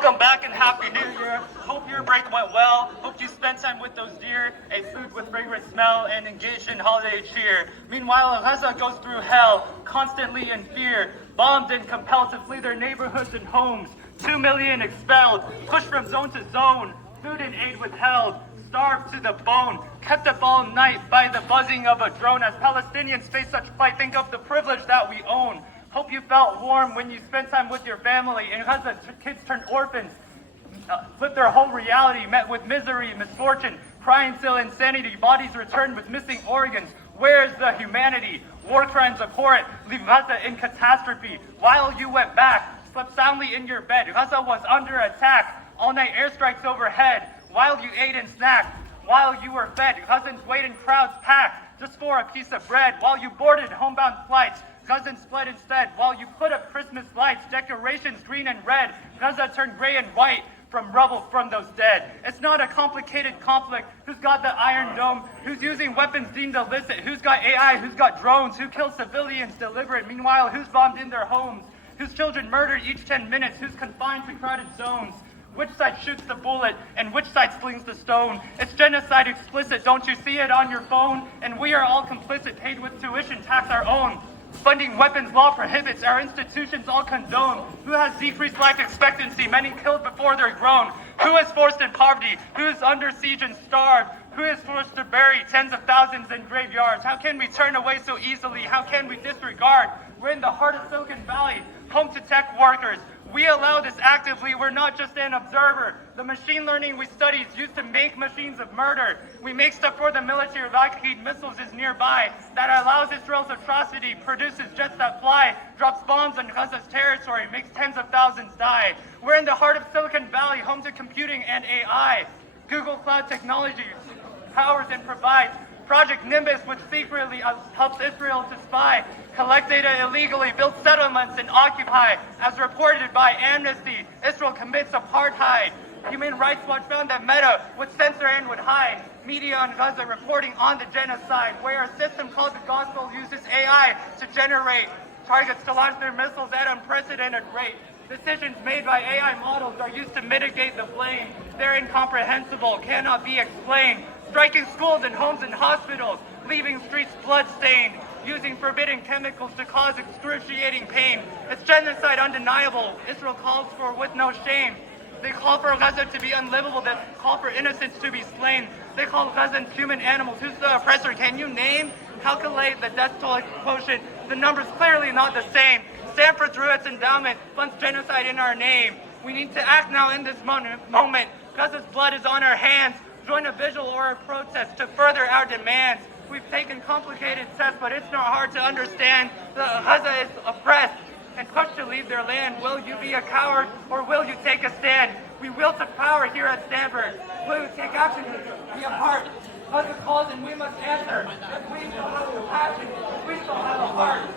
Welcome back and Happy New Year. Hope your break went well. Hope you spent time with those dear, ate food with fragrant smell, and engaged in holiday cheer. Meanwhile, Gaza goes through hell, constantly in fear, bombed and compelled to flee their neighborhoods and homes. 2 million expelled, pushed from zone to zone, food and aid withheld, starved to the bone, kept up all night by the buzzing of a drone. As Palestinians face such plight, think of the privilege that we own. Hope you felt warm when you spent time with your family. In Gaza, kids turned orphans, flipped their whole reality, met with misery, misfortune, crying till insanity, bodies returned with missing organs. Where's the humanity? War crimes abhorrent, leave Gaza in catastrophe. While you went back, slept soundly in your bed, Gaza was under attack, all-night airstrikes overhead. While you ate and snacked, while you were fed, Gazans wait in crowds packed just for a piece of bread. While you boarded homebound flights, Gazans fled instead. While you put up Christmas lights, decorations green and red, Gaza turned gray and white from rubble from those dead. It's not a complicated conflict. Who's got the Iron Dome? Who's using weapons deemed illicit? Who's got AI? Who's got drones? Who kills civilians deliberate? Meanwhile, who's bombed in their homes? Whose children murdered each 10 minutes? Who's confined to crowded zones? Which side shoots the bullet and which side slings the stone? It's genocide explicit, don't you see it on your phone? And we are all complicit, paid with tuition, tax our own. Funding weapons law prohibits, our institutions all condone. Who has decreased life expectancy, many killed before they're grown? Who is forced in poverty? Who is under siege and starved? Who is forced to bury tens of thousands in graveyards? How can we turn away so easily? How can we disregard? We're in the heart of Silicon Valley, home to tech workers. We allow this actively. We're not just an observer. The machine learning we study is used to make machines of murder. We make stuff for the military. Lockheed Missiles is nearby. That allows Israel's atrocity, produces jets that fly, drops bombs on Gaza's territory, makes tens of thousands die. We're in the heart of Silicon Valley, home to computing and AI. Google Cloud Technology powers and provides Project Nimbus, which secretly helps Israel to spy, collect data illegally, build settlements, and occupy. As reported by Amnesty, Israel commits apartheid. Human Rights Watch found that Meta would censor and would hide media on Gaza reporting on the genocide, where a system called the Gospel uses AI to generate targets to launch their missiles at unprecedented rate. Decisions made by AI models are used to mitigate the blame. They're incomprehensible, cannot be explained. Striking schools and homes and hospitals, leaving streets blood-stained, using forbidden chemicals to cause excruciating pain. It's genocide undeniable. Israel calls for with no shame. They call for Gaza to be unlivable. They call for innocents to be slain. They call Gazans human animals. Who's the oppressor? Can you name? Calculate the death toll quotient. The number's clearly not the same. Stanford, through its endowment, funds genocide in our name. We need to act now in this moment. Gaza's blood is on our hands. Join a vigil or a protest to further our demands. We've taken complicated tests, but it's not hard to understand that Gaza is oppressed and pushed to leave their land. Will you be a coward or will you take a stand? We will to power here at Stanford. Will you take action to be a part? Gaza calls and we must answer. If we still have compassion, we still have a heart.